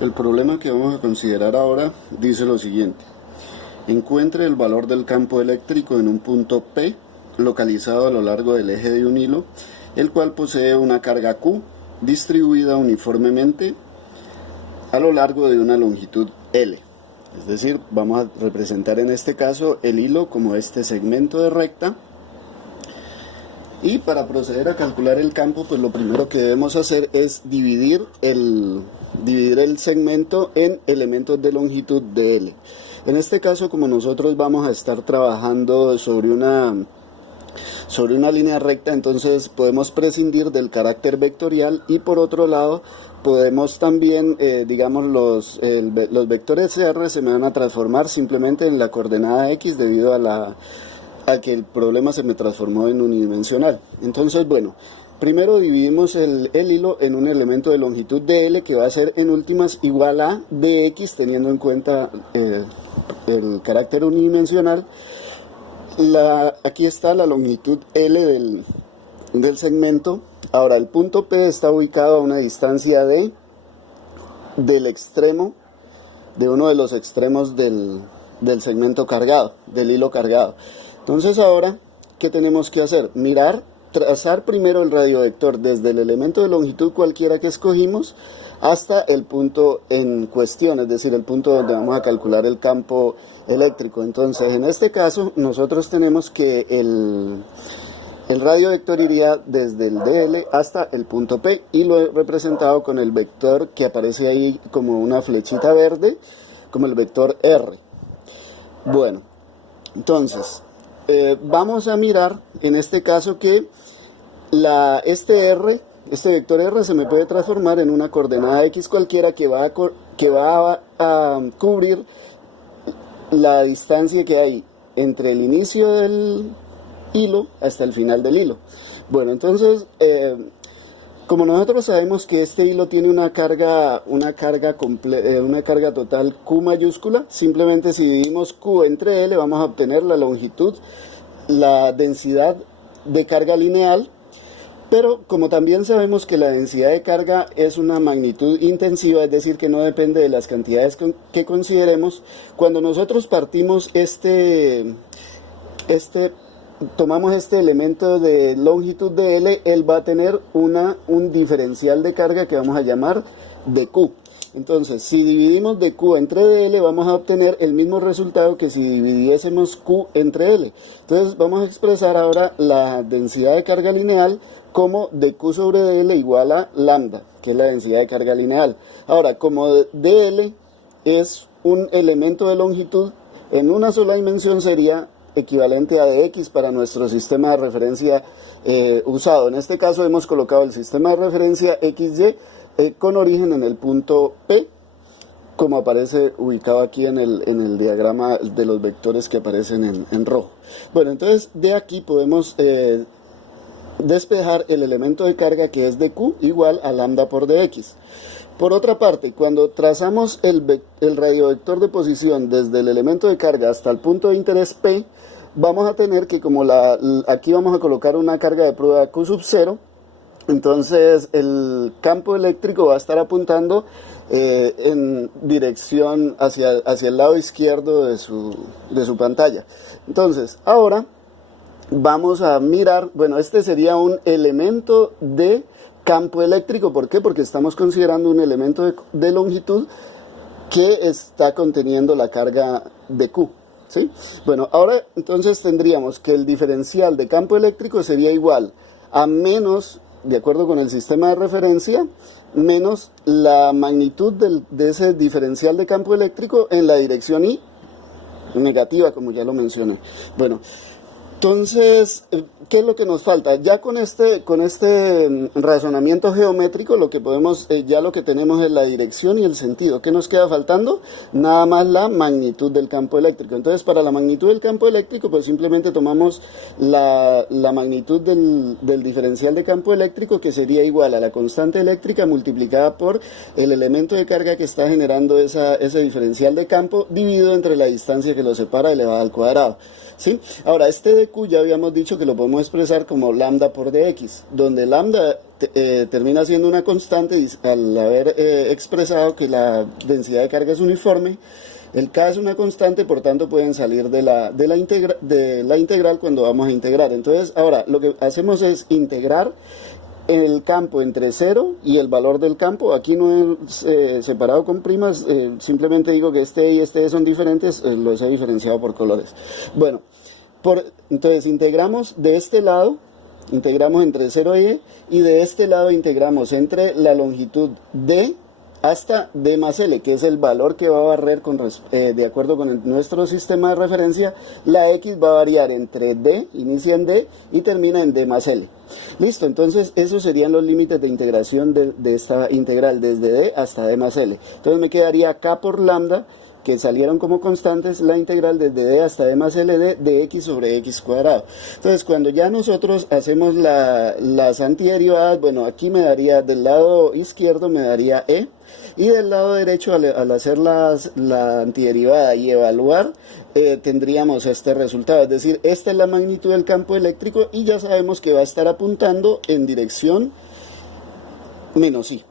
El problema que vamos a considerar ahora dice lo siguiente. Encuentre el valor del campo eléctrico en un punto P localizado a lo largo del eje de un hilo, el cual posee una carga Q distribuida uniformemente a lo largo de una longitud L. Es decir, vamos a representar en este caso el hilo como este segmento de recta. Y para proceder a calcular el campo, pues lo primero que debemos hacer es dividir el segmento en elementos de longitud de L. En este caso, como nosotros vamos a estar trabajando sobre una línea recta, entonces podemos prescindir del carácter vectorial, y por otro lado podemos también, digamos, los vectores R se me van a transformar simplemente en la coordenada X debido a que el problema se me transformó en unidimensional. Entonces, bueno, primero dividimos el hilo en un elemento de longitud de L que va a ser en últimas igual a dx, teniendo en cuenta el carácter unidimensional. Aquí está la longitud L del segmento. Ahora, el punto P está ubicado a una distancia del extremo, de uno de los extremos del segmento cargado, del hilo cargado. Entonces ahora, ¿qué tenemos que hacer? Trazar primero el radiovector desde el elemento de longitud cualquiera que escogimos hasta el punto en cuestión, es decir, el punto donde vamos a calcular el campo eléctrico. Entonces, en este caso, nosotros tenemos que el radiovector iría desde el DL hasta el punto P, y lo he representado con el vector que aparece ahí como una flechita verde, como el vector R. Bueno, entonces vamos a mirar en este caso que este vector R se me puede transformar en una coordenada X cualquiera que va a cubrir la distancia que hay entre el inicio del hilo hasta el final del hilo. Bueno, entonces, como nosotros sabemos que este hilo tiene una carga total Q mayúscula, simplemente si dividimos Q entre L vamos a obtener la longitud, la densidad de carga lineal. Pero como también sabemos que la densidad de carga es una magnitud intensiva, es decir, que no depende de las cantidades que consideremos, cuando nosotros partimos tomamos este elemento de longitud de L, él va a tener un diferencial de carga que vamos a llamar dQ. Entonces, si dividimos dQ entre dL, vamos a obtener el mismo resultado que si dividiésemos Q entre L. Entonces, vamos a expresar ahora la densidad de carga lineal como dQ sobre dL igual a lambda, que es la densidad de carga lineal. Ahora, como dL es un elemento de longitud, en una sola dimensión sería equivalente a dx para nuestro sistema de referencia usado. En este caso hemos colocado el sistema de referencia XY con origen en el punto P, como aparece ubicado aquí en el diagrama de los vectores que aparecen en rojo. Bueno, entonces de aquí podemos despejar el elemento de carga que es dQ igual a lambda por dx. Por otra parte, cuando trazamos el radiovector de posición desde el elemento de carga hasta el punto de interés P, vamos a tener que, como aquí vamos a colocar una carga de prueba Q sub 0, entonces el campo eléctrico va a estar apuntando en dirección hacia el lado izquierdo de su pantalla. Entonces, ahora vamos a mirar, bueno, este sería un elemento de campo eléctrico. ¿Por qué? Porque estamos considerando un elemento de longitud que está conteniendo la carga de Q, ¿sí? Bueno, ahora entonces tendríamos que el diferencial de campo eléctrico sería igual a menos, de acuerdo con el sistema de referencia, menos la magnitud de ese diferencial de campo eléctrico en la dirección Y negativa, como ya lo mencioné. Bueno, entonces, ¿qué es lo que nos falta? Ya con este razonamiento geométrico, lo que tenemos es la dirección y el sentido. ¿Qué nos queda faltando? Nada más la magnitud del campo eléctrico. Entonces, para la magnitud del campo eléctrico, pues simplemente tomamos la magnitud del diferencial de campo eléctrico, que sería igual a la constante eléctrica multiplicada por el elemento de carga que está generando ese diferencial de campo, dividido entre la distancia que lo separa elevada al cuadrado, ¿sí? Ahora, este dQ ya habíamos dicho que lo podemos expresar como lambda por dx, donde lambda termina siendo una constante y al haber expresado que la densidad de carga es uniforme, el K es una constante, por tanto pueden salir de la integral cuando vamos a integrar. Entonces, ahora lo que hacemos es integrar el campo entre 0 y el valor del campo. Aquí no he separado con primas, simplemente digo que este y este son diferentes, los he diferenciado por colores. Bueno, entonces integramos de este lado, integramos entre 0 y E, y de este lado integramos entre la longitud D hasta D más L, que es el valor que va a barrer de acuerdo con nuestro sistema de referencia. La X va a variar entre D, inicia en D y termina en D más L. Listo, entonces esos serían los límites de integración de esta integral desde D hasta D más L. Entonces me quedaría K por lambda, que salieron como constantes, la integral desde D hasta D más L de X sobre X cuadrado. Entonces, cuando ya nosotros hacemos las antiderivadas, bueno, aquí me daría, del lado izquierdo me daría E, y del lado derecho, al hacer la antiderivada y evaluar, tendríamos este resultado. Es decir, esta es la magnitud del campo eléctrico y ya sabemos que va a estar apuntando en dirección menos I.